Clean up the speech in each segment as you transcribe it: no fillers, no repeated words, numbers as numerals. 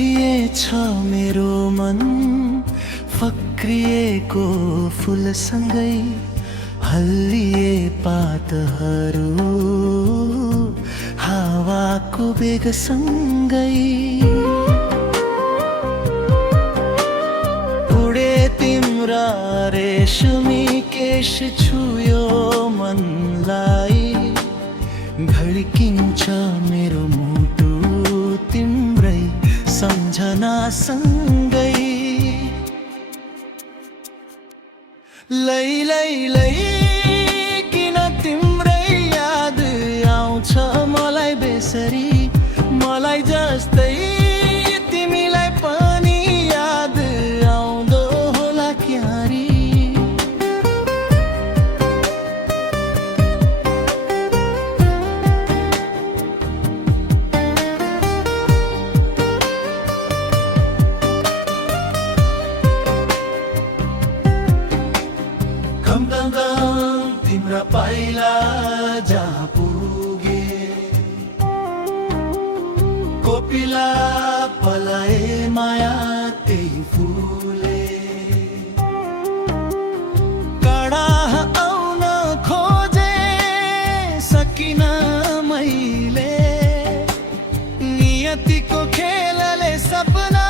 राखिएछ मेरो मन फक्रिएको फुलसँगै हल्लिए पातहरू हावाको बेगसँगै उडे तिम्रा रेशमी केश छुयो मनलाई धड्किन्छ मेरो मुटु तिम्रै सम्झनासँगै लै लै लै किन तिम्रै याद आउँछ मलाई बेसरी मलाई जस्तै तिमीलाई पनि याद आउँदो होला क्यारी तिम्रा पाइला जहाँ पुगे कोपिला पलाए माया त्यही फुले काँडा आउन खोजे सकिन मैले नियतिको खेलले सपना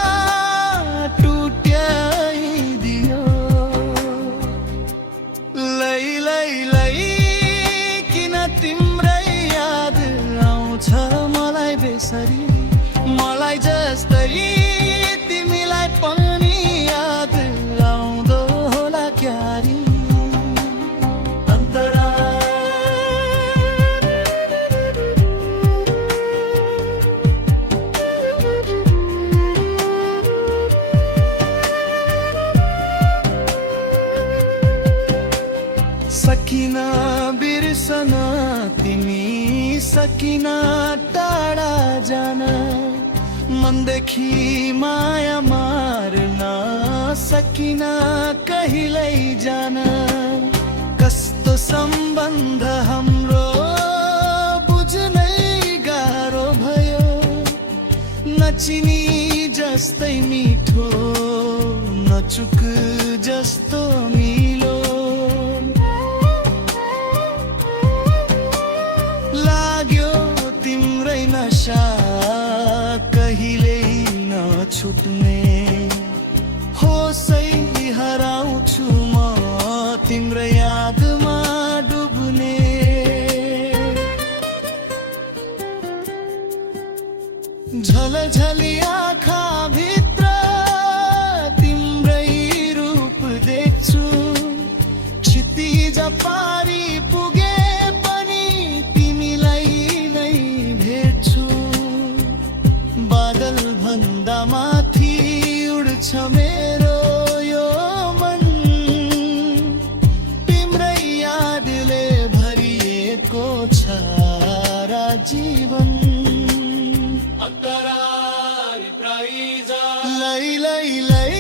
टुट्याइदियो लै लै लै किन तिम्रै याद आउँछ मलाई बेसरी मलाई जस्तै तिमीलाई पनि याद आउँदो होला क्यारी सकिन बिर्सन तिमी सकिन टाढा जान मनदेखि माया मार्न सकिन कहिल्यै जान कस्तो सम्बन्ध हाम्रो बुझ्नै गाह्रो भयो नचिनी जस्तै मिठो नचुक जस्तो मिलो लाग्यो तिम्रै नशा कहिल्यै नछुट्ने होसै हराउँछु म तिम्रो यादमा डुब्ने झलझली आँखा भित्र तिम्रै रूप देख्छु क्षितिज पारी पुगे पनि तिमीलाई नै भेट्छु बादल भन्दा माथि उड्छ मेरो यो मन तिम्रै यादले भरिएको छ रा जीवन लै लै लै